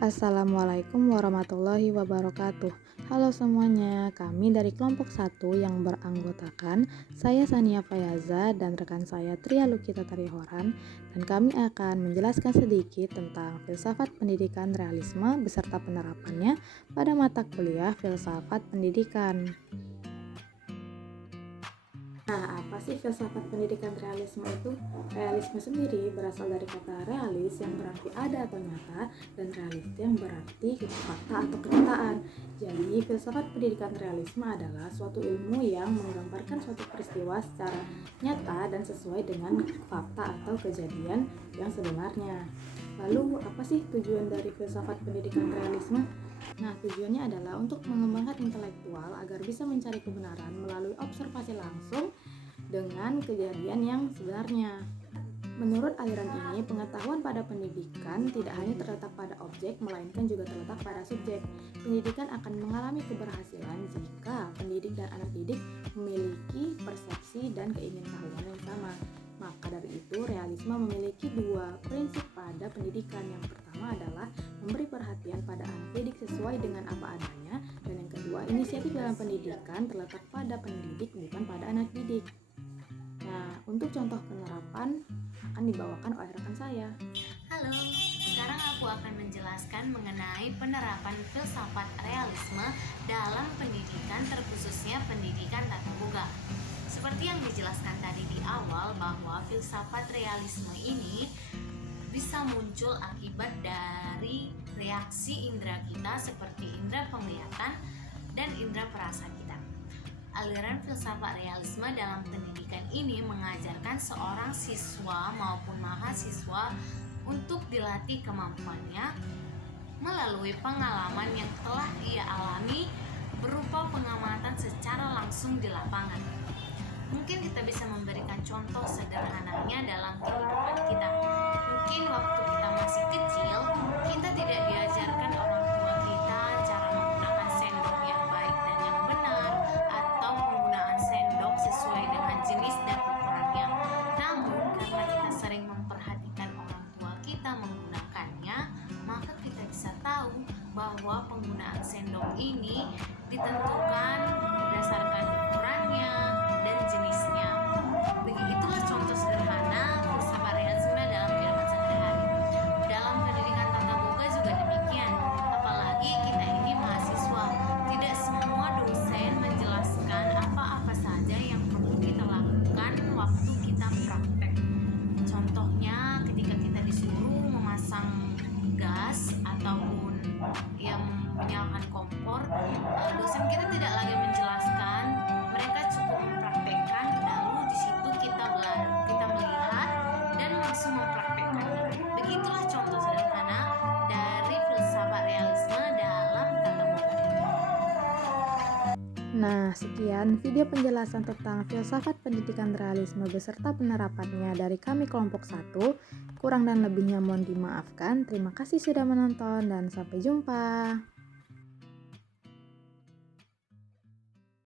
Assalamualaikum warahmatullahi wabarakatuh. Halo semuanya, kami dari kelompok 1 yang beranggotakan saya Sania Fayaza dan rekan saya Tria Lukita Tarihoran, dan kami akan menjelaskan sedikit tentang filsafat pendidikan realisme beserta penerapannya pada mata kuliah filsafat pendidikan. Nah, apa sih filsafat pendidikan realisme itu? Realisme sendiri berasal dari kata realis yang berarti ada atau nyata, dan realis yang berarti fakta atau kenyataan. Jadi, filsafat pendidikan realisme adalah suatu ilmu yang menggambarkan suatu peristiwa secara nyata dan sesuai dengan fakta atau kejadian yang sebenarnya. Lalu, apa sih tujuan dari filsafat pendidikan realisme? Nah, tujuannya adalah untuk mengembangkan intelektual agar bisa mencari kebenaran melalui observasi langsung dengan kejadian yang sebenarnya. Menurut aliran ini, pengetahuan pada pendidikan tidak hanya terletak pada objek, melainkan juga terletak pada subjek. Pendidikan akan mengalami keberhasilan jika pendidik dan anak didik memiliki persepsi dan keingintahuan yang sama. Maka dari itu, realisme memiliki dua prinsip pada pendidikan. Yang pertama adalah memberi perhatian pada anak didik sesuai dengan apa adanya, dan yang kedua, inisiatif dalam pendidikan terletak pada pendidik bukan pada anak didik. Nah, untuk contoh penerapan akan dibawakan oleh rekan saya. Halo, sekarang aku akan menjelaskan mengenai penerapan filsafat realisme dalam pendidikan, terkhususnya pendidikan tata boga. Seperti yang dijelaskan tadi di awal, bahwa filsafat realisme ini bisa muncul akibat dari reaksi indera kita seperti indera penglihatan dan indera perasa kita. Aliran filsafat realisme dalam pendidikan ini mengajarkan seorang siswa maupun mahasiswa untuk dilatih kemampuannya melalui pengalaman yang telah ia alami berupa pengamatan secara langsung di lapangan. Mungkin kita bisa memberikan contoh sederhananya dalam kehidupan kita. Mungkin waktu kita masih kecil, kita tidak diajarkan orang tua kita cara menggunakan sendok yang baik dan yang benar, atau penggunaan sendok sesuai dengan jenis dan ukurannya. Namun, karena kita sering memperhatikan orang tua kita menggunakannya, maka kita bisa tahu bahwa penggunaan sendok ini ditentukan berdasarkan ukurannya dan jenisnya. Begitulah contoh sederhana filsafat realisme dalam kehidupan sehari-hari. Dalam pendidikan tata boga juga demikian. Apalagi kita ini mahasiswa, tidak semua dosen menjelaskan apa-apa saja yang perlu kita lakukan waktu kita praktek. Contohnya ketika kita disuruh memasang gas ataupun yang menyalakan kompor, dosen kita tidak lagi menjelaskan, mereka cukup mempraktekkan, lalu di situ kita melihat dan langsung mempraktekkannya. Begitulah contoh sederhana dari filsafat realisme dalam tata boga. Nah, sekian video penjelasan tentang filsafat pendidikan realisme beserta penerapannya dari kami kelompok 1. Kurang dan lebihnya mohon dimaafkan. Terima kasih sudah menonton dan sampai jumpa.